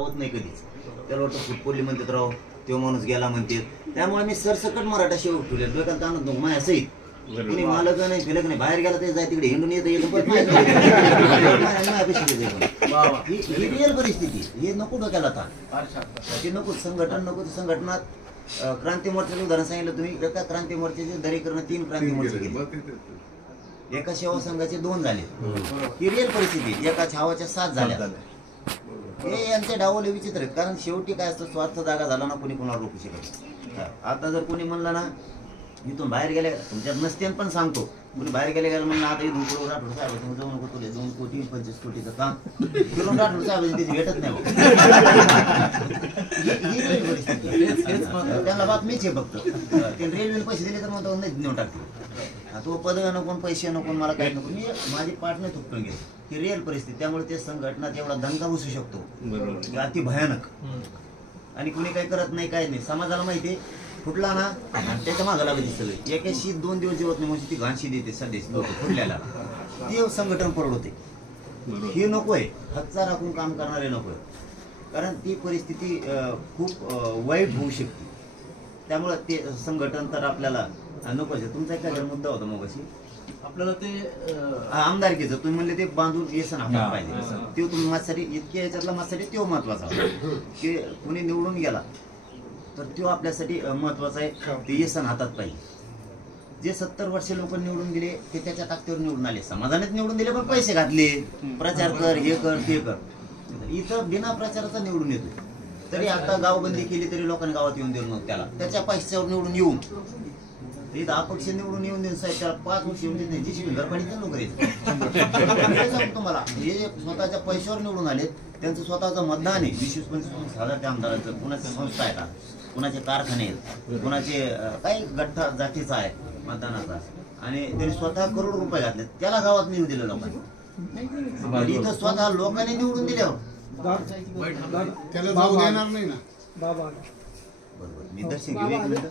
होत नाही कधीच. त्याला वाटतं फुटपोली म्हणतात राव, तो माणूस गेला म्हणते. त्यामुळे मी सरसकट मराठा शेवट ठेवले डोक्यात आणत नको माझ्या सहित. कुणी मालक नाही फिलक नाही, बाहेर गेला ते जाय तिकडे हिंडून येतं रिअल परिस्थिती. हे नको डोक्याला आता, ते नको. संघटन नको. संघटनात क्रांती मोर्चाचं उदाहरण सांगितलं तुम्ही. एका क्रांती मोर्चाचे दरीकरण 3 क्रांती मोर्चे केले, एका सेवा संघाचे 2 झाले. ही रिअल परिस्थिती. एका छावाच्या 7 झाल्या. हे यांचे डावले विचित्र आहेत. कारण शेवटी काय असतं, स्वार्थ जागा झाला ना कोणी कोणाला रोखू शकत. आता जर कोणी म्हणलं ना इथून बाहेर गेले, तुमच्यात नसते पण सांगतो, कोणी बाहेर गेले म्हणलं आता इथून पुढे राठोड साहेब जाऊ नको, तुला 2 कोटी 25 कोटीचं काम फिरून राठोड साहेब त्याची भेटत नाही. त्यांना बातमीच आहे फक्त. ते रेल्वेने पैसे दिले तर मग नाही नेऊन टाकतो. तो पद नको, पैसे नको, मला काही नको, मी माझी पाठ नाही थुकटून घेतो. ही रिअल परिस्थिती. त्यामुळे ते संघटनात एवढा दंगा बसू शकतो अति भयानक. आणि कुणी काही करत नाही, काही नाही. समाजाला माहिती आहे फुटला ना त्याच्या मागं लागते सगळे. एकाशी 2 दिवस जेवत नाही म्हणजे ती घाणशी देते सध्या लोक फुटल्याला. ते संघटन परवडते. हे नको आहे. हातचा राखून काम करणारे नको आहे. कारण ती परिस्थिती खूप वाईट होऊ शकते. त्यामुळं ते संघटन तर आपल्याला नको आहे. तुमचा एखादा मुद्दा होता मग अशी आपल्याला ते आमदारकीचं तुम्ही म्हणले ते बांधून येसन आपण पाहिजे. ते तुम्ही माझ्यासाठी इतक्या याच्यातला माझ्यासाठी तो महत्वाचा होता की कुणी निवडून गेला तर तो आपल्यासाठी महत्वाचा आहे. ते येसन हातात पाहिजे. जे 70 वर्षे लोक निवडून दिले ते त्याच्या ताकदीवर निवडून आले. समाजानेच निवडून दिले पण पैसे घातले, प्रचार कर, हे कर, ते कर. इथं बिना प्रचाराचा निवडून येतो. तरी आता गावबंदी केली तरी लोकांनी गावात येऊन दिलं नव्हतं त्याला. त्याच्या पैशावर निवडून येऊन इथं अपक्ष निवडून येऊन देऊन साहेब त्याला 5 वर्ष येऊन देत नाही. जी घर पाणी लोक सांगतो तुम्हाला. हे स्वतःच्या पैशावर निवडून आले, त्यांचं स्वतःचं मतदान आहे. 20-25 हजार आमदारांचं. कुणाच्या संस्था आहेत, कुणाचे कारखाने आहेत, कुणाचे काही गठ्ठा जातीचा आहे मतदानाचा. आणि त्यांनी स्वतः करोड रुपये घातले, त्याला गावात निवडून दिलं लोकांनी. इथं स्वतः लोकांनी निवडून दिल्यावर त्याला जाऊ देणार नाही ना. बरोबर. मी दर्शन घेऊ एक मिनिट.